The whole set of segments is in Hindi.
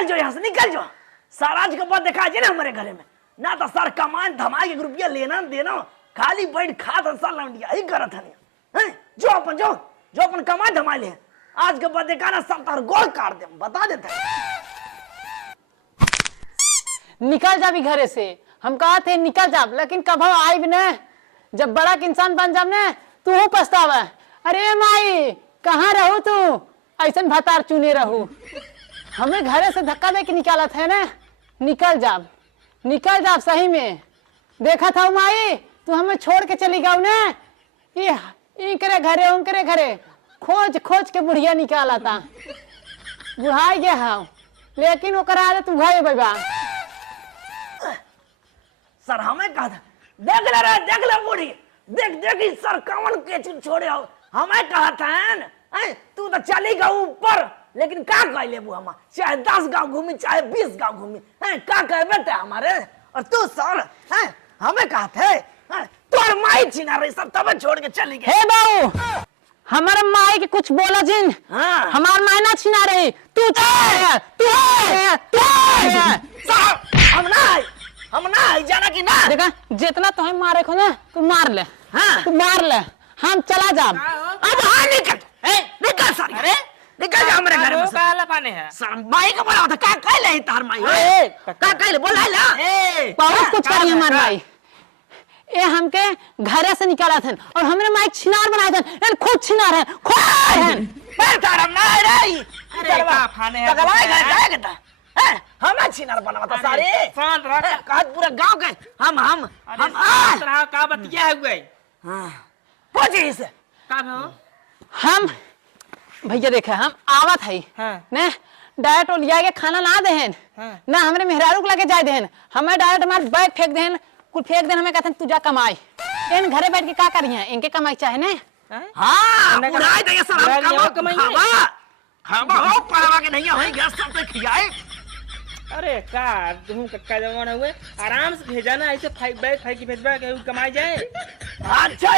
निकल जाओ यहाँ से, निकल जाओ। सर आज के बाद देखा ना हमारे घरे में ना तो सर कमान धमा के रुपया लेना देना, खाली बैठ खा सर लौंडिया ही करत है। जो अपन कमाई धमा ले, आज के बाद देखा ना सब तार गोल काट दे, बता देता निकल जा भी घरे से। हम कहा थे निकल जा, लेकिन कब आई भी न, जब बड़ा इंसान बन जाब न तू हो पछतावा। अरे माई कहाँ रहू तू, ऐसा भतार चुने रहू। हमें घरे से धक्का दे के निकाला था ना, निकल जाब सही में। देखा था माई तू हमें छोड़ के चली गऊ ना, इनकरे घरे खोज के बुढ़िया निकाला था। बुढ़ाई गया हाँ, लेकिन वो करा दे तू भाई बाबा। सर हमें कहा था देख ले बूढ़ी, देख सर कौन के छोड़े हो। हमें कहा था तू तो चली गई ऊपर, लेकिन का कह लेबू हम, चाहे 10 गांव घूमी चाहे 20 गांव घूमी, का कह बेटे हमारे। और तू सर हमें कहा थे तोर माई छीना रही सब, तब छोड़ के चली गई। हे बाबू हमारे माई के कुछ बोला जिन, हमार माई ना छीना रही, तू हम ना जाना कि ना। देखा जितना तुम्हें मारे को ना तू मार ले, तू मार ले, हम चला जा। अब हाँ निकल सर, अरे निकल जा हमारे घर में। काला पानी है सर माई का बोला था का कह ले तार माई, का कह ले बोला ला बहुत कुछ करी हमार माई। ये हमके घरे से निकाला थे और हमने माइक छिनार बनाए थे, खुद छिनार है, खुद हम ना रही। अरे का फाने है जाएगा हमें छिनार बनावा था सारे शांत रह, का पूरा गांव के हम का बतिया है गई। हां पूछे इसे का हो हम भैया देखा हम आवत है ने डायरेक्ट लिया के खाना ना देहन ना, हमरे मेहरारू लगे जाए देहन, हमें डायरेक्ट हमारे बैग फेंक देहन, कुल फेंक देन। हमें कहते तू जा कमाई, इन घरे बैठ के का करिए, इनके कमाई चाहे ने। हां बुढ़ाई दे सर, हम कमाई खावा हो परवा के नहीं होई गैस सब पे खियाए। अरे का तुम कक्का जमाना हुए, आराम से भेजा ना, ऐसे बैग फेंक के भेजबा के कमाई जाए। अच्छा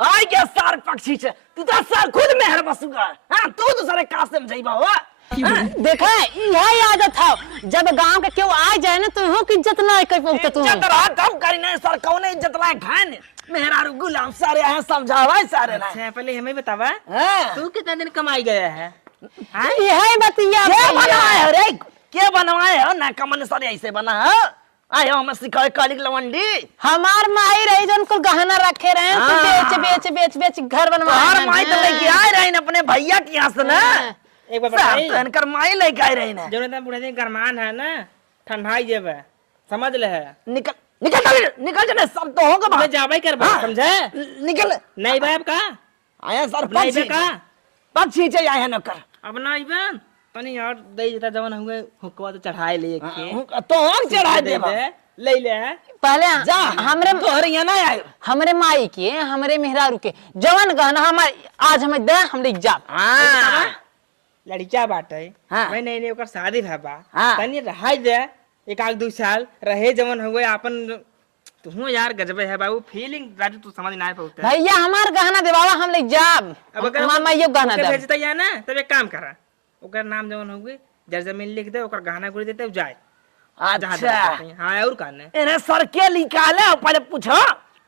आई के सार पक्षी छे, तू तो सर खुद मेहर बसुगा। हां तू तो सारे कासे में जइबा हो। देखा यही आदत था, जब गांव के क्यों आ जाए ना तो हो की इज्जत ना कर पहुंचते तू। इज्जत रहा कम करी नहीं सर, कौन इज्जत लाए खाने मेहरारू गुलाम सारे हैं समझावा सारे ना। अच्छा पहले हमें बतावा तू कितना दिन कमाई गया है। यही बतिया क्या बनाया है रे, क्या बनवाए हो ना कमन सर ऐसे बना है। आयो हम सिखाए काली लवंडी, हमार माई रही जन को गहना रखे रहे तो बेच घर बनवाए। हमार माई तो लेके आए रहे अपने भैया के यहाँ से ना, एक बार बताइए इनकर माई लेके आए रहे ना। जो ना बुढ़े दिन गरमान है ना, ठंडाई जेब समझ ले है। निकल जाने सब तो होगा मैं जावे कर समझे, निकल नहीं बाप का आया सर नहीं का पक्षी चाहिए आया न कर। अब ना इवन तनी यार दे जता जवन हुए हुकवा तो चढ़ाए ले के तो हम चढ़ा दे ले ले पहले जा हमरे तोहर यहाँ ना आए, हमरे माई के हमरे मेहरारू के जवन गहना हमारे आज हमें दे हम ले जा। लड़किया बाटे मैं नहीं ओकर शादी भबा तनी रहाई दे, एक आध 2 साल रहे जवन हुए अपन। तू यार गजबे है बाबू, फीलिंग राजू तू समझ ना पाउते भैया। हमार गहना देवावा हम ले जाब, अब अगर मामा ये गहना दे भेजता या ना तब एक काम करा, ओकर नाम जवन हुए जर जमीन लिख दे, ओकर गहना गुड़ी देते जाए। अच्छा हां और काने इन्हें सर के निकाले पहले पूछो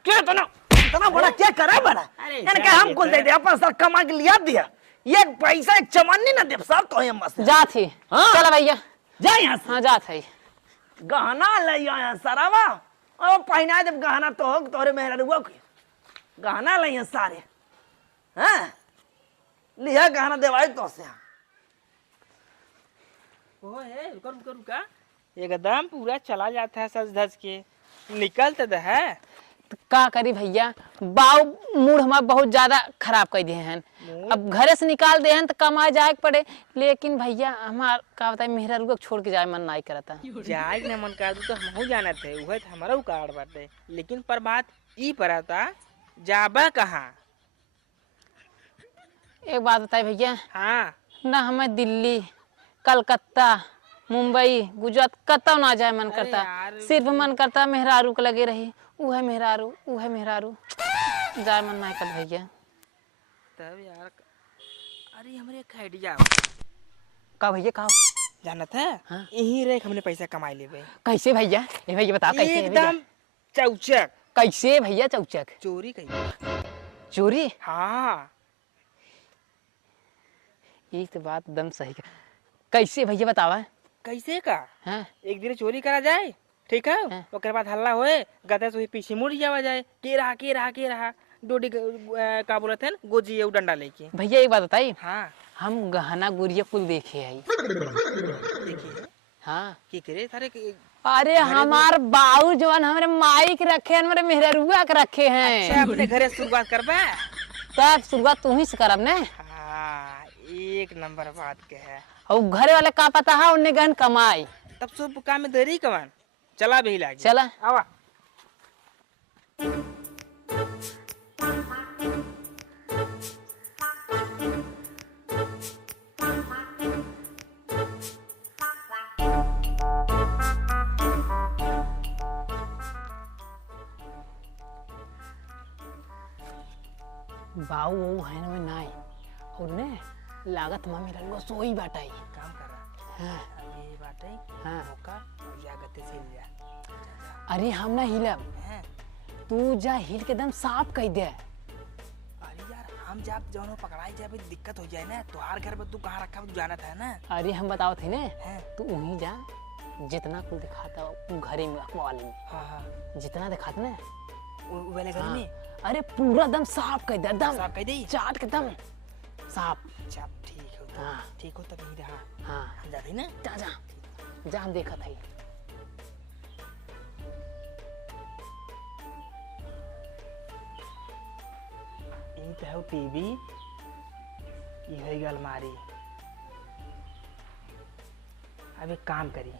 के इतना बड़ा क्या करे बड़ा, इनके हम कुल दे दे अपन सर कमा के लिया दिया, एक पैसा एक चमन्नी ना दे सर तो हम मस्त जा थी। चल भैया जा यहाँ से। हां जा थी, गहना ले यहाँ सरवा और पहना दे गहना तो हो तोरे मेहरा गहना ले यहाँ सारे। हां लिया गहना देवाई तो से ओ है रुका एकदम पूरा चला जाता है सज धज के, निकलते तो है। का करी भैया, बाऊ मूड हमारा बहुत ज्यादा खराब कर दिए हैं। अब घरे से निकाल दे हैं तो कमा जाए पड़े, लेकिन भैया हमार का बताए मेहरा रुक छोड़ के जाए मन नहीं करता। जाए न मन कर तो हम जाना थे वह हमारा कार्ड बाटे, लेकिन पर बात ई पड़ता जाबा कहाँ। एक बात बताए भैया, हाँ ना हमें दिल्ली कलकत्ता मुंबई गुजरात कतौ ना जाए मन करता, सिर्फ मन करता मेहरारू के लगे रही, उहे मेहरारू जाए मन नहीं कर भैया। तब यार अरे हमरे एक आइडिया का भैया का जाना था हाँ? यही रे हमने पैसा कमाई लेबे। कैसे भैया? ए भैया बता कैसे है भैया? एकदम चौचक। कैसे भैया चौचक? चोरी कही। चोरी? हाँ ये तो बात एकदम सही का। कैसे भैया बतावा? कैसे का हाँ? एक दिन चोरी करा जाए, ठीक है, हाँ। ओकर बाद हल्ला होए, गधे से पीछे मुड़ जावा जाए, के रहा डोडी का बोलते हैं गोजी डंडा लेके। भैया एक बात बताई, हाँ हम गहना गुड़िया कुल देखे है। देखिए हाँ की करे सारे अरे हमार बाऊ जवान हमारे माइक रखे हैं, हमारे मेहरुआ के रखे हैं। अच्छा अपने घरे शुरुआत करबा। तब शुरुआत तू ही से करब ने। हाँ एक नंबर बात के है। और घरे वाले का पता है उन्हें गहन कमाई। तब सब काम में देरी कवन चला भी लागे। चला आवा। बाऊ वो है ना नाई और ने लागत में मेरा लोग सोई बाटाई काम कर रहा। हाँ ये बात है। हाँ मौका जागते से लिया। अरे हम ना हिलब, हैं? तू जा हिल के दम साफ कह दे। अरे यार हम जब जौनो पकड़ाई जाए दिक्कत हो जाए ना, तुहार घर पे तू कहाँ रखा तू जाना था ना। अरे हम बताओ थे ने हैं? तू वहीं जा, जितना कुल दिखाता वो घरे में अखबार में हाँ हाँ जितना दिखाता ना वो वाले घर हाँ। में अरे पूरा दम साफ कर दे, दम साफ कह दे। चाट के दम साफ। अच्छा ठीक हो तो हाँ। ठीक हो तब ही रहा। हाँ हम जाते ना। जा जा जा हम देखा था ये तो है टीवी, ये है अलमारी। अब एक काम करी,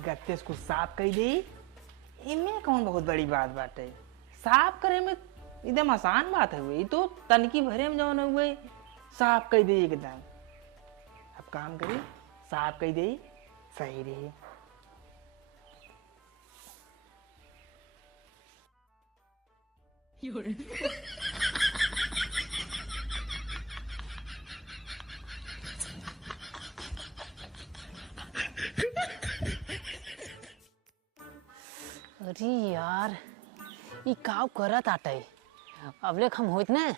गत्ते इसको साफ कर दी। इनमें कौन बहुत बड़ी बात है, साफ करे में एकदम आसान बात है। ये तो तनकी भरे में जौन हुए साफ कर दे एकदम। अब काम करी साफ कर दे, सही रही। अरे यार ये काव करत आटे अब लेक हम होइत ना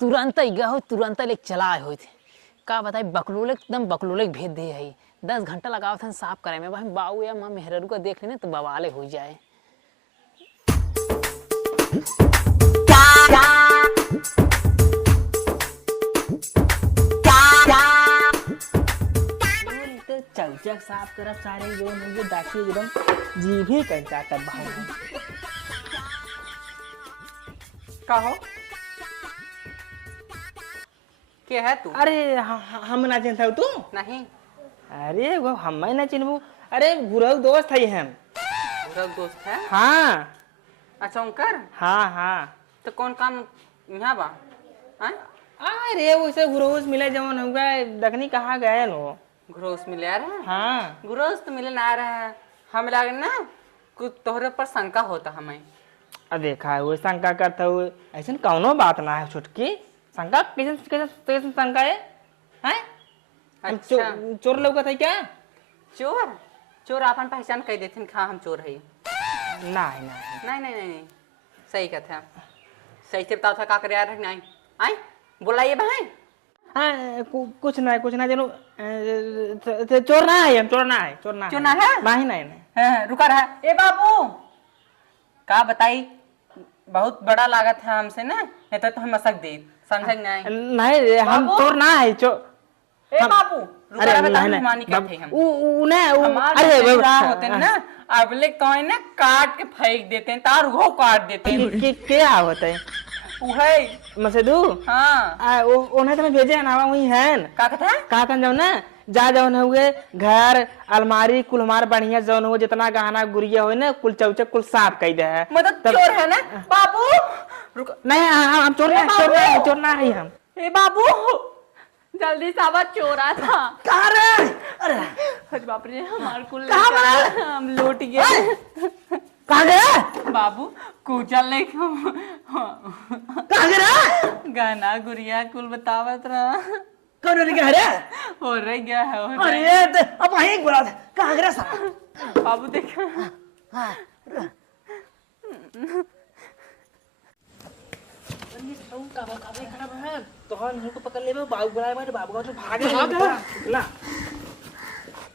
तुरंत ही हो तुरंत लेक चला होइत का बताई बकलोले एकदम बकलोले भेज दे है 10 घंटा लगाओ था साफ करे में भाई बाऊ या माँ मेहररू को देख लेने तो बवाले हो जाए। चौचक साफ करब सारे जो मुझे दाखी एकदम जीभे कंचा तब भाव। कहो के है तू? अरे हम ना चिन्हता तू? नहीं। अरे वो हम ना चिन्हबू। अरे गुरु दोस्त है हम। पूरा दोस्त है? हाँ अच्छा उनकर? हाँ हाँ। तो कौन काम यहाँ बा? अरे वैसे गुरोस मिले जवन होगा दखनी कहाँ गए नो। घरोस मिले आ रहा है? हाँ घरोस तो मिले ना आ रहा है। हमें लगे ना कुछ तोहरे पर शंका होता हमें। अब देखा है वो शंका करता हुए ऐसा कौनो बात ना है छुटकी। शंका कैसे कैसे कैसे शंका है? हैं? अच्छा चोर लोग है क्या? चोर? चोर अपन पहचान कह देथिन खा हम चोर है। नहीं नहीं नहीं नहीं नहीं सही कहते हैं। सही से बताओ था का करे यार। नहीं आई बोलाइए भाई। हाँ कुछ ना जनो चोर ना है। हम चोर ना है। चोर ना है? नहीं नहीं नहीं। है, रुका रहा। ए बाबू का बताई बहुत बड़ा लागत है हमसे ना, नहीं तो हम मसक दे समझ नहीं। नहीं रे हम बाबू? चोर ना है ए बाबू रुका रहा बता हम मानी करते हम। अरे होते हैं ना अब ले तो है ना काट के फेंक देते हैं तार घो काट देते हैं। क्या होता है उहे मसेदू? हाँ उन्हें तो मैं भेजे है ना वही है का कहता है? का कर जाओ ना जा जौन हुए घर अलमारी कुल हमार बढ़िया जौन हो जितना गहना गुड़िया हो ना कुल चौचक कुल साफ कर दे है। मतलब चोर है ना बाबू? रुक नहीं हम चोर ना है हम। ए बाबू जल्दी से आवाज चोरा था। कहाँ रे? अरे अरे बाप रे हमार कुल हम लूट गए। कहाँ गया? बाबू कुचल नहीं कहाँ गया? गाना गुड़िया कुल बतावत रहा। कौन रह गया रे? हो रह गया है, हो रह अरे तो अब वहीं बोला था कहाँ गया साला? बाबू देखो। हाँ तो हम हमको पकड़ ले बाबू बुलाए बाबू का तो भाग